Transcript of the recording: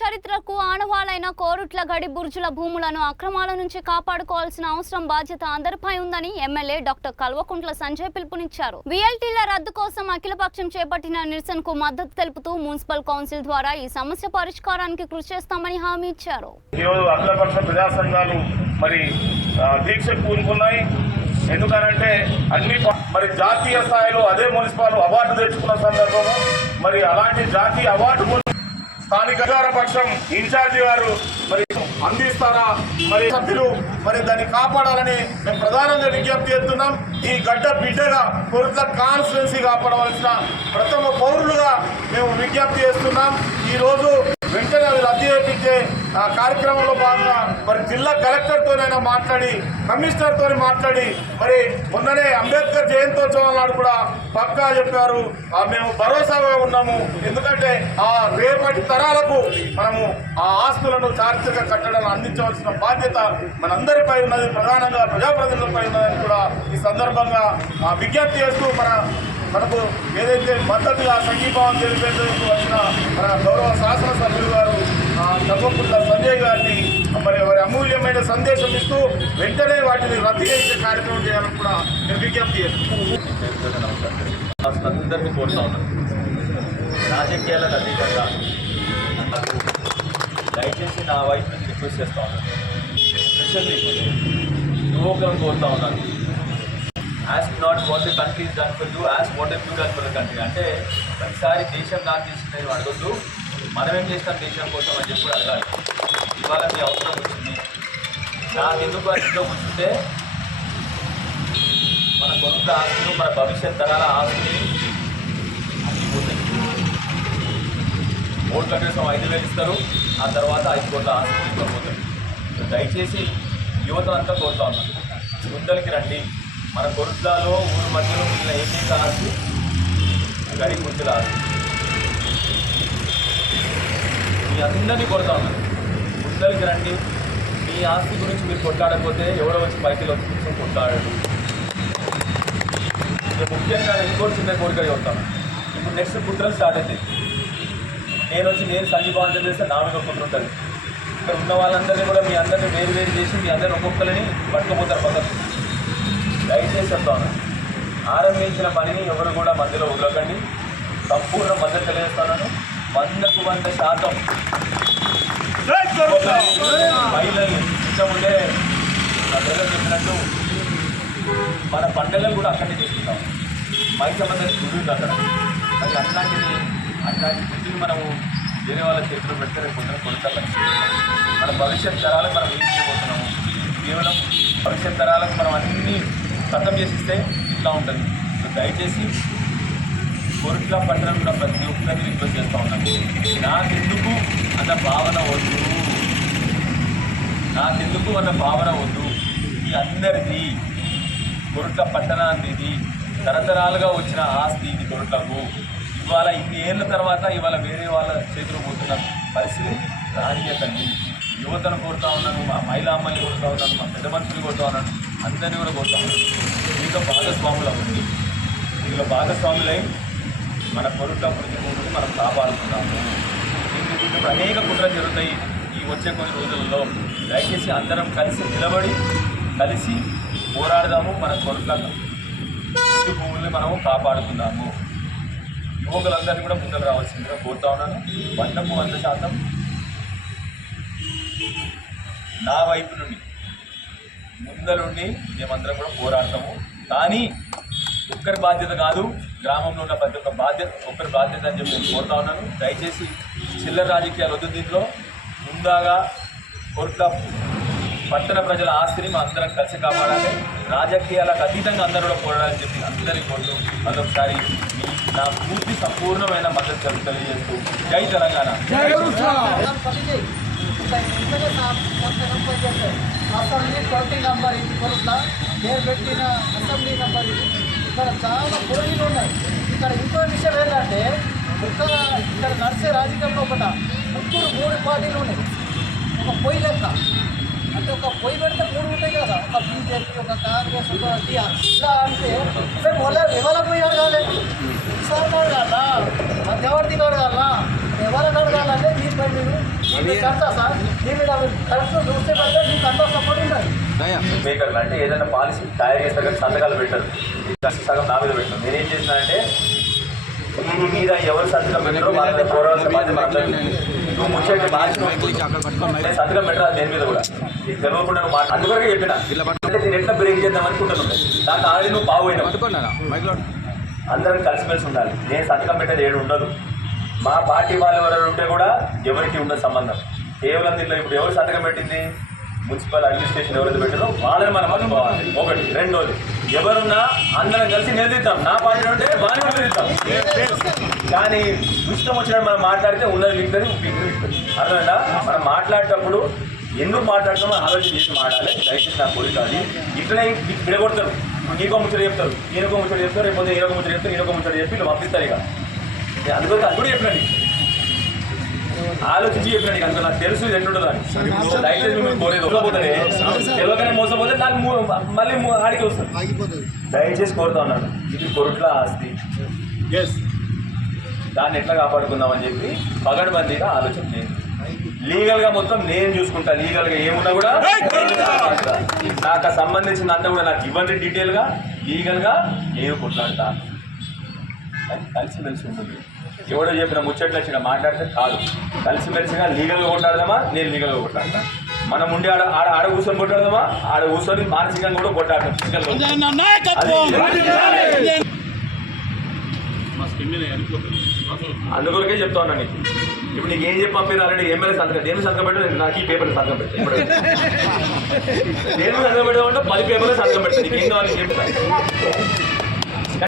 చరిత్రకు ఆనవాలైన కోరుట్ల గడి బుర్జుల భూములను అక్రమాల నుంచి కాపాడుకోవాల్సిన అవసరం బాధ్యత అందరిపై ఉందని ఎమ్మెల్యే డాక్టర్ కల్వకుంట్ల సంజయ్ పిలుపునిచ్చారు. వీఎల్టీల రద్దు కోసం అఖిలపక్షం చేపట్టిన నిరసనకు మద్దతు తెలుపుతూ మున్సిపల్ కౌన్సిల్ ద్వారా ఈ సమస్య పరిష్కారానికి కృషి చేస్తామని హామీ ఇచ్చారు. దీక్షకు పూనుకున్నాయి. ఎందుకనంటే అన్ని జాతీయ స్థాయిలో అదే మున్సిపల్ అవార్డు తెచ్చుకున్న సందర్భము అలాంటి జాతీయ అవార్డు స్థానిక పక్షం ఇన్ఛార్జి గారు అందిస్తారా సభ్యులు దాన్ని కాపాడాలని మేము ప్రధానంగా విజ్ఞప్తి చేస్తున్నాం. ఈ గడ్డ బిడ్డగా కోరుట్ల కాన్స్టిట్యున్సీ కాపాడవలసిన ప్రథమ పౌరులుగా మేము విజ్ఞప్తి చేస్తున్నాం. ఈ రోజు వెంటనే అది రద్దు చేయించే కార్యక్రమంలో భాగంగా జిల్లా కలెక్టర్తోనైనా మాట్లాడి కమిషనర్తో మాట్లాడి మొన్ననే అంబేద్కర్ జయంతోత్సవం నాడు కూడా పక్కా చెప్పారు. మేము భరోసాగా ఉన్నాము. ఎందుకంటే ఆ రేపటి తరాలకు మనము ఆ ఆస్తులను చారిత్రక కట్టడాలను అందించవలసిన బాధ్యత మనందరిపై ఉన్నది, ప్రధానంగా ప్రజాప్రతినిధులపై ఉన్నదని కూడా ఈ సందర్భంగా విజ్ఞప్తి చేస్తూ మనకు ఏదైతే మద్దతుగా సంఘీభావం తెలిపేందుకు వచ్చిన మన గౌరవ శాసనసభ్యులు గారు కల్వకుంట్ల సంజయ్ గారిని వారి అమూల్యమైన సందేశం ఇస్తూ వెంటనే వాటిని రద్దు చేసే కార్యక్రమం చేయాలని కూడా నేను విజ్ఞప్తి చేస్తున్నాను. కోరుతా ఉన్నాను, రాజకీయాలకు అతీతంగా దయచేసి నా వైపు నుంచి రిక్వెస్ట్ చేస్తా ఉన్నాను. స్పెషల్లీ యువకులను కోరుతా ఉన్నాను, ask not what the country is done for you, ask what have you done for the country. అంటే ప్రతిసారి దేశం నాకు చేసినవి అడగొద్దు, మనమేం చేస్తాం దేశం కోసం అని చెప్పి అడగాలి. ఇవాళ మీ అవసరం వచ్చింది, నాకు ఎందుకు అర్థంలో కూర్చుంటే మన కొంత ఆస్తులు, మన భవిష్యత్ తరాల ఆస్తులు అన్నీ పోతాయి. ఓట్ల కోసం 5,000 ఇస్తారు, ఆ తర్వాత 5 కోట్ల ఆస్తులు ఇవ్వకపోతాయి. దయచేసి యువత అంతా కోరుతా ఉన్నాను, ముందరికి రండి. మన కొరుట్లలో ఊరు మధ్యలో మిగిలిన ఏకైక ఆస్తి గడి బుర్జుల ఆస్తి. మీ అందరినీ కొడతా ఉన్నాను, ముందరికి రండి. మీ ఆస్తి గురించి మీరు కొట్లాడకపోతే ఎవరో వచ్చి పైకి వచ్చి కూర్చొని కొట్లాడాడు. ముఖ్యంగా ఇంకోటి చిన్న కోరిక చెప్తాను. ఇప్పుడు నెక్స్ట్ కుట్రలు స్టార్ట్ అవుతాయి. నేను సంఘీభావం చేస్తే నా మీద కుట్ర ఉంటుంది. ఇక్కడ ఉన్న వాళ్ళందరినీ కూడా మీ అందరినీ వేరు చేసి మీ అందరినీ ఒక్కొక్కరిని పట్టుకుపోతారు పక్కన. దయచేసి చెప్తాను, ఆరంభించిన పనిని ఎవరు కూడా మధ్యలో వదలకండి. సంపూర్ణ మద్దతు తెలియజేస్తాను. 100% మహిళలు ఇంతకుముందే నా దగ్గర చెప్పినట్టు మన పండుగలు కూడా అక్కడనే చేసుకుంటాం. మైసమ్మని గుడి ఉంది అక్కడ. అట్లాంటి గుడిని మనము వేరే వాళ్ళ చేతిలో పెడితే రేపు కొనసాగాలి. మన భవిష్యత్ తరాలకు మనం ఏం చేయబోతున్నాము, కేవలం భవిష్యత్ తరాలకు మనం అన్నీ ఖతం చేసిస్తే ఇట్లా ఉంటుంది. దయచేసి కోరుట్ల పట్టణంలో ప్రతి ఒక్కరిని రిక్వెస్ట్ చేస్తూ ఉన్నాను, నాకెందుకు అన్న భావన వద్దు. ఈ అందరిది కోరుట్ల పట్టణాన్ని, ఇది తరతరాలుగా వచ్చిన ఆస్తి, ఇది కోరుట్లకు. ఇవాళ ఇన్ని ఏళ్ళ తర్వాత ఇవాళ వేరే వాళ్ళ చేతిలో పోతున్న పరిస్థితి రానియకండి. యువతను కోరుతా ఉన్నాను, మా మహిళా అమ్మాయిని కోరుతా ఉన్నాను, మా పెద్ద మనుషులు కోరుతా ఉన్నాను, అందరినీ కూడా కోరుతా ఉన్నాను. దీంట్లో భాగస్వాములు అవ్వండి. దీనిలో భాగస్వాములై మన కోరుట్ల ప్రతిభూమిని మనం కాపాడుతున్నాము. దీంట్లో అనేక కుట్రలు జరుగుతాయి ఈ వచ్చే కొన్ని రోజులలో. దయచేసి అందరం కలిసి నిలబడి కలిసి పోరాడదాము. మన కోరుట్ల భూముల్ని మనము కాపాడుతున్నాము. యువకులందరినీ కూడా ముందుకు రావాల్సిందిగా కోరుతా ఉన్నాను. 100% నా వైపు నుండి ముందరుండి మేమందరం కూడా పోరాడతాము. కానీ ఒక్కరి బాధ్యత కాదు, గ్రామంలో ఉన్న ప్రతి ఒక్క ఒక్కరి బాధ్యత అని చెప్పి నేను కోరుతా ఉన్నాను. దయచేసి చిల్లర రాజకీయాలు వద్దు. దీంట్లో ముందాగా కోరుట్ల పట్టణ ప్రజల ఆస్తిని మా అందరం కలిసి కాపాడాలి. రాజకీయాలకు అతీతంగా అందరూ కూడా పోరాడాలని చెప్పి అందరినీ కోరుతూ మరొకసారి నా పూర్తి సంపూర్ణమైన మద్దతు తెలియజేస్తూ జై తెలంగాణ. అసెంబ్లీ 20 నంబర్ ఇది కొరుట్ల పేరు పెట్టిన అసెంబ్లీ నంబర్ ఇది. ఇక్కడ చాలా పొయ్యిలు ఉన్నాయి. ఇక్కడ ఇంకో విషయం ఏంటంటే ఇక్కడ నడిచే రాజకీయంలో ఒకట 3 పార్టీలు ఉన్నాయి. ఒక పొయ్యి లెక్క అంటే ఒక పొయ్యి పెడితే 3 ఉంటాయి కదా, ఒక బీజేపీ, ఒక కాంగ్రెస్, ఒక టీఆర్. ఇలా అంటే మేము ఎవరి పోయి అడగాలి, సార్ అడగాల, మధ్యవర్తికి అడగాల, ఎవరికి అడగాలంటే మీరు ఇది చర్చ సార్ దీన్ని కరెక్ట్ చూస్తే పడితే మీకు అంతా సపోర్ట్ ఉంటుంది. మేకర్లు అంటే ఏదైనా పాలసీ తయారు చేస్తారు కానీ సంతకాలు పెట్టారు, సగం నా మీద పెట్టారు. నేనేం చేసిన అంటే దీని మీద ఎవరు సంతకం పెట్టారో వాళ్ళని పోరాడాల్సిన బాధ్యత మనందరికీ. నువ్వు ముచ్చటి నేను సంతకం పెట్టరా దేని మీద కూడా నీకు తెలియకుండా నువ్వు అందువరకే చెప్పిన అంటే నేను ఎట్లా బ్రేక్ చేద్దాం అనుకుంటున్నాను. దాంట్లో ఆల్రెడీ నువ్వు బాగుపోయినా అందరం కలిసిమెలిసి ఉండాలి. నేను సంతకం పెట్టేది ఏడు ఉండదు. మా పార్టీ వాళ్ళు ఎవరు ఉంటే కూడా ఎవరికి ఉండదు సంబంధం. కేవలం దీంట్లో ఇప్పుడు ఎవరు సంతకం పెట్టింది, మున్సిపల్ అడ్మినిస్ట్రేషన్ ఎవరైతే పెట్టారో వాళ్ళని మనం అనుకోవాలి. ఒకటి. రెండోది, ఎవరున్నా అందరం కలిసి నిలదీద్దాం. నా పార్టీ ఉంటే వాళ్ళని నిలదీద్దాం. కానీ ఇష్టం వచ్చినట్టు మనం మాట్లాడితే ఉన్నది విక్టరీ అర్థమైందా? మనం మాట్లాడేటప్పుడు ఎందుకు మాట్లాడతామో ఆలోచన చేసి మాట్లాడాలి. దయచేసి నా కోరిక అది. ఇట్లనే విడగొడతారు. నీకో ముచ్చట చెప్తారు, ఈయనకో ముచ్చట చెప్తారు, రేపు ఈయనకో ముచ్చట చెప్తారు, ఈయనకో ముచ్చట చెప్పి వీళ్ళు పంపిస్తారు. ఇక అందుకని అది కూడా చెప్పండి, ఆలోచించి చెప్పినా నీకు అంత నాకు తెలుసు ఇది ఎట్లుంటుందో అని. దయచేసి మేము కోరేది పోతుంది తెలియకనే మోసపోతే దాన్ని మళ్ళీ ఆడికి వస్తుంది. దయచేసి కోరుతా ఉన్నాను, ఇది కొరుట్ల ఆస్తి, దాన్ని ఎట్లా కాపాడుకుందామని చెప్పి పగడ్బందీగా ఆలోచన చేయండి. లీగల్గా మొత్తం నేను చూసుకుంటా. లీగల్గా ఏమున్నా కూడా నాకు సంబంధించిన అంతా కూడా నాకు ఇవ్వండి డీటెయిల్గా. లీగల్గా నేను కొట్లాడతా. కలిసిమెలిసి ఉంటుంది. ఎవడో చెప్పిన ముచ్చట్లు వచ్చిన మాట్లాడితే కాదు. కలిసిమెలిసిగా లీగల్గా కొట్లాడదామా, నేను లీగల్గా కొట్లాడతా. మనం ఉండి ఆడ కూర్చొని కొట్లాడదామా, ఆడ కూర్చొని మానసికంగా కూడా కొట్లాడతాం. అందుకొరకే చెప్తా ఉన్నా నీకు. ఇప్పుడు నీకు ఏం చెప్పి పంపిన ఆల్రెడీ ఎమ్మెల్యే సంతకం, నేను సంతకం పెట్టాను, నాకు ఈ పేపర్ సంతకం పెట్టాను. నేను సంతకం పెడదామంటే 10 పేపర్లు సంతకం పెడతాను. నీకు ఏం కావాలి చెప్తాను.